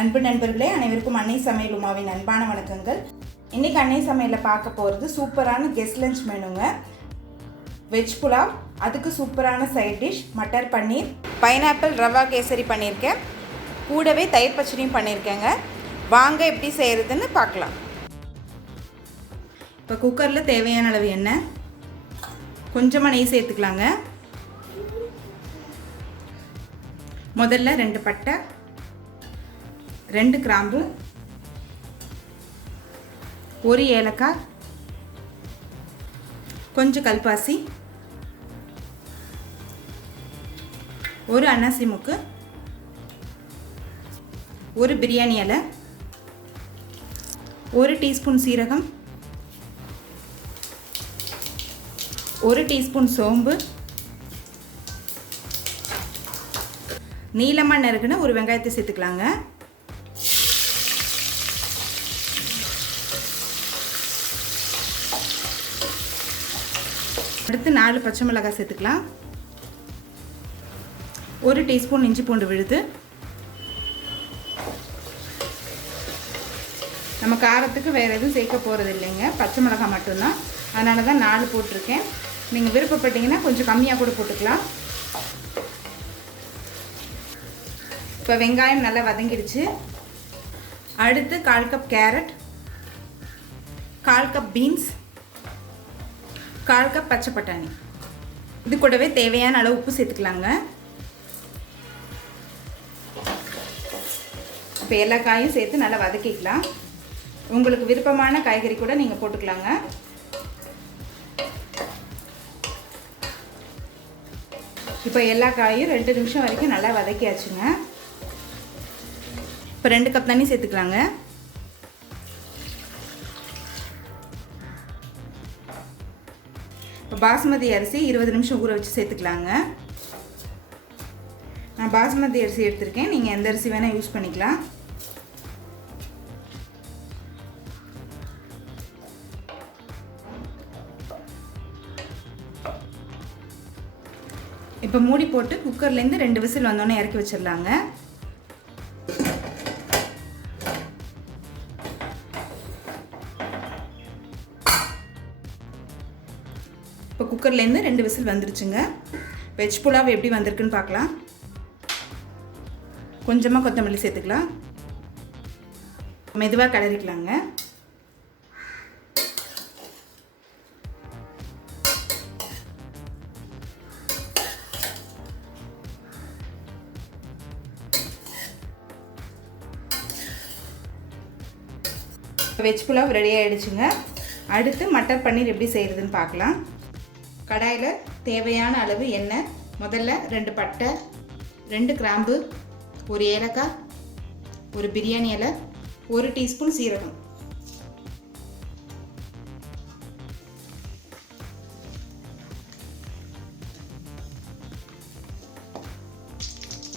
அன்பு நண்பர்களே, அனைவருக்கும் அன்னை சமையல் உமாவின் அன்பான வணக்கங்கள். இன்றைக்கி அன்னை சமையலில் பார்க்க போகிறது சூப்பரான கெஸ்ட் லஞ்ச் மெனுங்க. வெஜ் புலாவ், அதுக்கு சூப்பரான side dish matar paneer, pineapple rava kesari பண்ணியிருக்கேன். கூடவே தயிர் பச்சடியும் பண்ணியிருக்கேங்க. வாங்க எப்படி செய்கிறதுன்னு பார்க்கலாம். இப்போ குக்கரில் தேவையான அளவு எண்ணெய், கொஞ்சமாக நெய் சேர்த்துக்கலாங்க. முதல்ல 2 பட்டை, 2 கிராம்பு, 1 ஏலக்காய், கொஞ்சம் கல்பாசி, 1 அன்னாசி முக்கு, 1 பிரியாணி இலை, 1 டீஸ்பூன் சீரகம், 1 டீஸ்பூன் சோம்பு, நீளமாக நறுக்குன ஒரு வெங்காயத்தை சேர்த்துக்கலாங்க. அடுத்து 4 பச்சை மிளகாய் சேர்த்துக்கலாம். 1 டீஸ்பூன் இஞ்சி பூண்டு விழுது. நம்ம காரத்துக்கு வேறு எதுவும் சேர்க்க போகிறது இல்லைங்க, பச்சை மிளகாய் மட்டும்தான். அதனால தான் 4 போட்டிருக்கேன். நீங்கள் விருப்பப்பட்டீங்கன்னா கொஞ்சம் கம்மியாக கூட போட்டுக்கலாம். இப்போ வெங்காயம் நல்லா வதங்கிடுச்சு. அடுத்து 1/4 cup carrot, 1/4 cup beans, 1/4 cup பச்சை பட்டாணி. இது கூடவே தேவையான அளவு உப்பு சேர்த்துக்கலாங்க. இப்போ எல்லா காயும் சேர்த்து நல்லா வதக்கிக்கலாம். உங்களுக்கு விருப்பமான காய்கறி கூட நீங்கள் போட்டுக்கலாங்க. இப்போ எல்லா காயும் 2 நிமிஷம் வரைக்கும் நல்லா வதக்கியாச்சுங்க. இப்போ 2 கப் தண்ணி சேர்த்துக்கலாங்க. இப்போ பாஸ்மதி அரிசி 20 நிமிஷம் ஊற வச்சு சேர்த்துக்கலாங்க. நான் பாஸ்மதி அரிசி எடுத்திருக்கேன், நீங்கள் எந்த அரிசி வேணால் யூஸ் பண்ணிக்கலாம். இப்போ மூடி போட்டு குக்கர்லேருந்து 2 விசில் வந்தோன்னே இறக்கி வச்சிடலாங்க. இப்போ குக்கர்லேருந்து 2 விசில் வந்துருச்சுங்க. வெஜ் புலாவ் எப்படி வந்திருக்குன்னு பார்க்கலாம். கொஞ்சமாக கொத்தமல்லி சேர்த்துக்கலாம். மெதுவாக கிளறிக்கலாங்க. வெஜ் புலாவ் ரெடி ஆகிடுச்சுங்க. அடுத்து மட்டர் பன்னீர் எப்படி செய்கிறதுன்னு பார்க்கலாம். கடாயில் தேவையான அளவு எண்ணெய், முதல்ல 2 பட்டை, 2 கிராம்பு, 1 ஏலக்காய், 1 பிரியாணி இலை, 1 டீஸ்பூன் சீரகம்.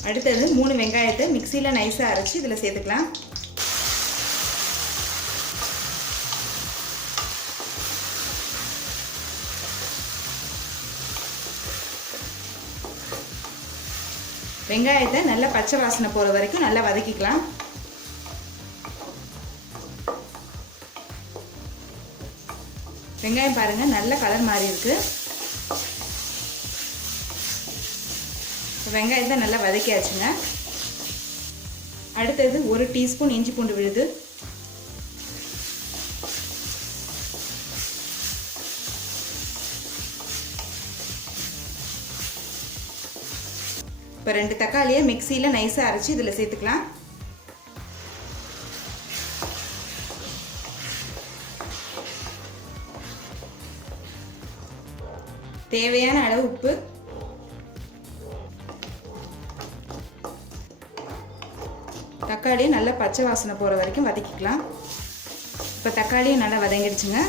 அடுத்தது 3 வெங்காயத்தை மிக்சியில் நைஸாக அரைச்சி இதில் சேர்த்துக்கலாம். வெங்காயத்தை நல்லா பச்சை வாசனை போகிற வரைக்கும் நல்லா வதக்கிக்கலாம். வெங்காயம் பாருங்கள் நல்ல கலர் மாறி இருக்கு. வெங்காயத்தை நல்லா வதக்கியாச்சுங்க. அடுத்தது 1 டீஸ்பூன் இஞ்சி பூண்டு விழுது, இப்போ 2 தக்காளியை மிக்சியில் நைஸாக அரைச்சி இதில் சேர்த்துக்கலாம். தேவையான அளவு உப்பு, தக்காளியை நல்லா பச்சை வாசனை போகிற வரைக்கும் வதக்கிக்கலாம். இப்போ தக்காளியும் நல்லா வதங்கிடுச்சுங்க.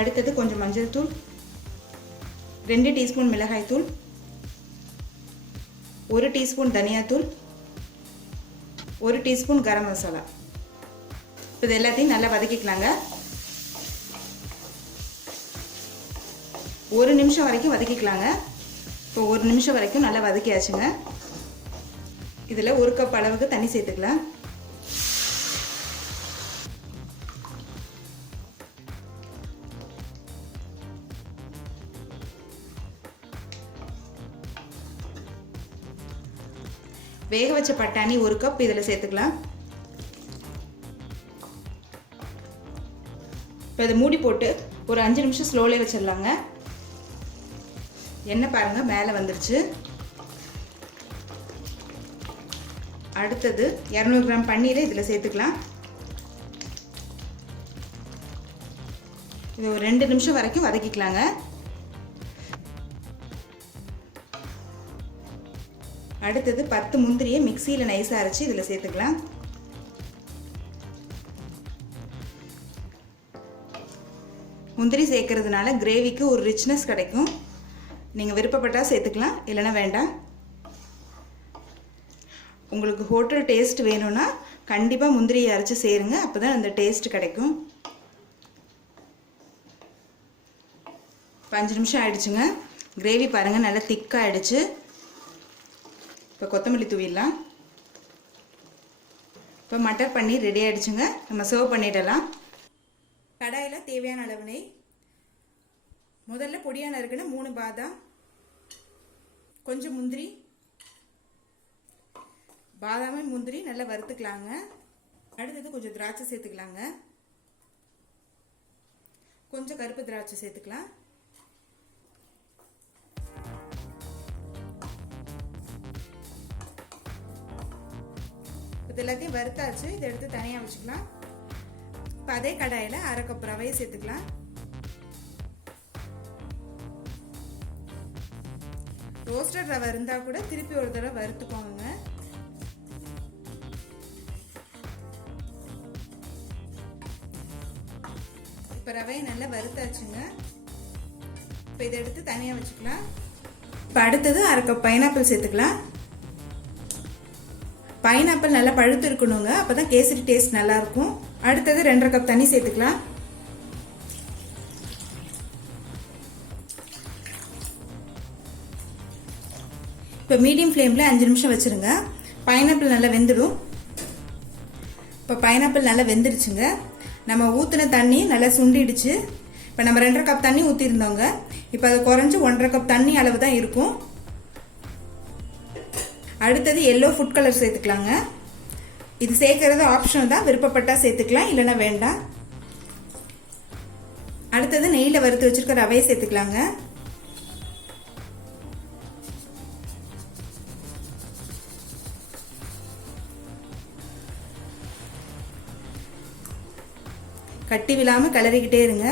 அடுத்தது கொஞ்சம் மஞ்சள் தூள், 2 டீஸ்பூன் மிளகாய் தூள், 1 டீஸ்பூன் தனியாத்தூள், 1 டீஸ்பூன் கரம் மசாலா. இது எல்லாத்தையும் நல்லா வதக்கிக்கலாங்க. 1 நிமிஷம் வரைக்கும் வதக்கிக்கலாங்க. இப்போ 1 நிமிஷம் வரைக்கும் நல்லா வதக்கியாச்சுங்க. இதில் 1 கப் அளவுக்கு தண்ணி சேர்த்துக்கலாம். வேக வச்ச பட்டாணி 1 கப் இதில் சேர்த்துக்கலாம். இப்போ இதை மூடி போட்டு ஒரு 5 நிமிஷம் ஸ்லோலே வச்சிடலாங்க. எண்ணெய் பாருங்கள் மேலே வந்துருச்சு. அடுத்தது 200 கிராம் பன்னீரை இதில் சேர்த்துக்கலாம். இது ஒரு 2 நிமிஷம் வரைக்கும் வதக்கிக்கலாங்க. அடுத்தது 10 முந்திரியை மிக்சியில் நைஸாக அரைச்சி இதில் சேர்த்துக்கலாம். முந்திரி சேர்க்கறதுனால கிரேவிக்கு ஒரு ரிச்னஸ் கிடைக்கும். நீங்கள் விருப்பப்பட்டால் சேர்த்துக்கலாம், இல்லைன்னா வேண்டாம். உங்களுக்கு ஹோட்டல் டேஸ்ட் வேணும்னா கண்டிப்பாக முந்திரியை அரைச்சி சேருங்க, அப்போ தான் அந்த டேஸ்ட் கிடைக்கும். 5 நிமிஷம் ஆயிடுச்சுங்க. கிரேவி பாருங்கள் நல்லா திக்காக ஆயிடுச்சு. இப்போ கொத்தமல்லி தூவிடலாம். இப்போ மட்டர் பன்னீர் ரெடி ஆகிடுச்சுங்க. நம்ம சர்வ் பண்ணிடலாம். கடாயில் தேவையான அளவு நெய். முதல்ல பொடியான இருக்குன்னு 3 பாதாம், கொஞ்சம் முந்திரி. பாதாமும் முந்திரி நல்லா வறுத்துக்கலாங்க. அடுத்தது கொஞ்சம் திராட்சை சேர்த்துக்கலாங்க. கொஞ்சம் கருப்பு திராட்சை சேர்த்துக்கலாம். இது எல்லாத்தையும் வறுத்தாச்சு. இதை எடுத்து தனியாக வச்சுக்கலாம். இப்போ அதே கடாயில் 1/2 கப் ரவையை சேர்த்துக்கலாம். ரோஸ்டட் ரவை இருந்தால் கூட திருப்பி ஒரு தடவை வறுத்துக்கோங்க. இப்போ ரவையை நல்லா வறுத்தாச்சுங்க. இப்போ இதை எடுத்து தனியாக வச்சுக்கலாம். இப்போ அடுத்தது 1/2 கப் பைனாப்பிள் சேர்த்துக்கலாம். பைனாப்பிள் நல்லா பழுத்து இருக்கணுங்க, அப்போ தான் கேசரி டேஸ்ட் நல்லாயிருக்கும். அடுத்தது 2/2 கப் தண்ணி சேர்த்துக்கலாம். இப்போ மீடியம் ஃப்ளேமில் 5 நிமிஷம் வச்சுருங்க. பைனாப்பிள் நல்லா வெந்துடும். இப்போ பைனாப்பிள் நல்லா வெந்துடுச்சுங்க. நம்ம ஊற்றின தண்ணி நல்லா சுண்டிடுச்சு. இப்போ நம்ம 2/2 கப் தண்ணி ஊற்றிருந்தோங்க. இப்போ அது குறைஞ்சி 1/2 கப் தண்ணி அளவு தான் இருக்கும். அடுத்தது எல்லோ ஃபுட் கலர் சேர்த்துக்கலாங்க. இது சேர்க்கறது ஆப்ஷனல் தான், விருப்பப்பட்டால் சேர்த்துக்கலாம், இல்லைன்னா வேண்டாம். அடுத்தது நெய்யில் வறுத்து வச்சிருக்க ரவையை சேர்த்துக்கலாங்க. கட்டி விழாமல் கிளறிக்கிட்டே இருங்க.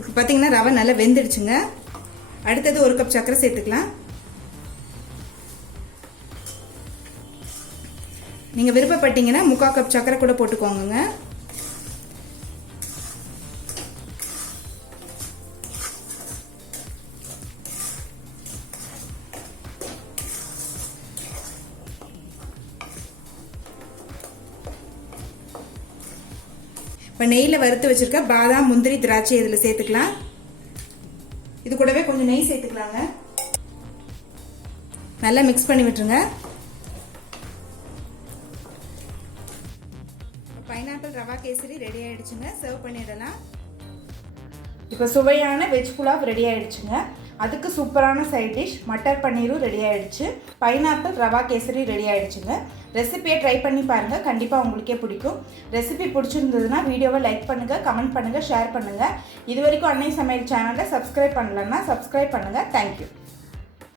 இப்போ பார்த்தீங்கன்னா ரவை நல்லா வெந்துடுச்சுங்க. அடுத்தது 1 கப் சர்க்கரை சேர்த்துக்கலாம். நீங்கள் விருப்பப்பட்டீங்கன்னா 3/4 கப் சர்க்கரை கூட போட்டுக்கோங்க. இப்போ நெய்யில் வறுத்து வச்சிருக்க பாதாம், முந்திரி, திராட்சை இதில் சேர்த்துக்கலாம். இது கூடவே கொஞ்சம் நெய் சேர்த்துக்கலாங்க. நல்லா மிக்ஸ் பண்ணி விட்டுருங்க. பைனாப்பிள் ரவா கேசரி ரெடி ஆயிடுச்சுங்க. சர்வ் பண்ணிடலாம். இப்போ சுவையான வெஜ் புலாவ் ரெடி ஆயிடுச்சுங்க. அதுக்கு சூப்பரான சைட் டிஷ் மட்டர் பன்னீரும் ரெடி ஆயிடுச்சு. பைனாப்பிள் ரவா கேசரி ரெடி ஆயிடுச்சுங்க. ரெசிபியை ட்ரை பண்ணி பாருங்கள், கண்டிப்பாக உங்களுக்கே பிடிக்கும். ரெசிபி பிடிச்சிருந்ததுன்னா வீடியோவை லைக் பண்ணுங்கள், கமெண்ட் பண்ணுங்கள், ஷேர் பண்ணுங்கள். இது வரைக்கும் அன்னை சமையல் சேனலை சப்ஸ்கிரைப் பண்ணலன்னா சப்ஸ்கிரைப் பண்ணுங்கள். தேங்க்யூ.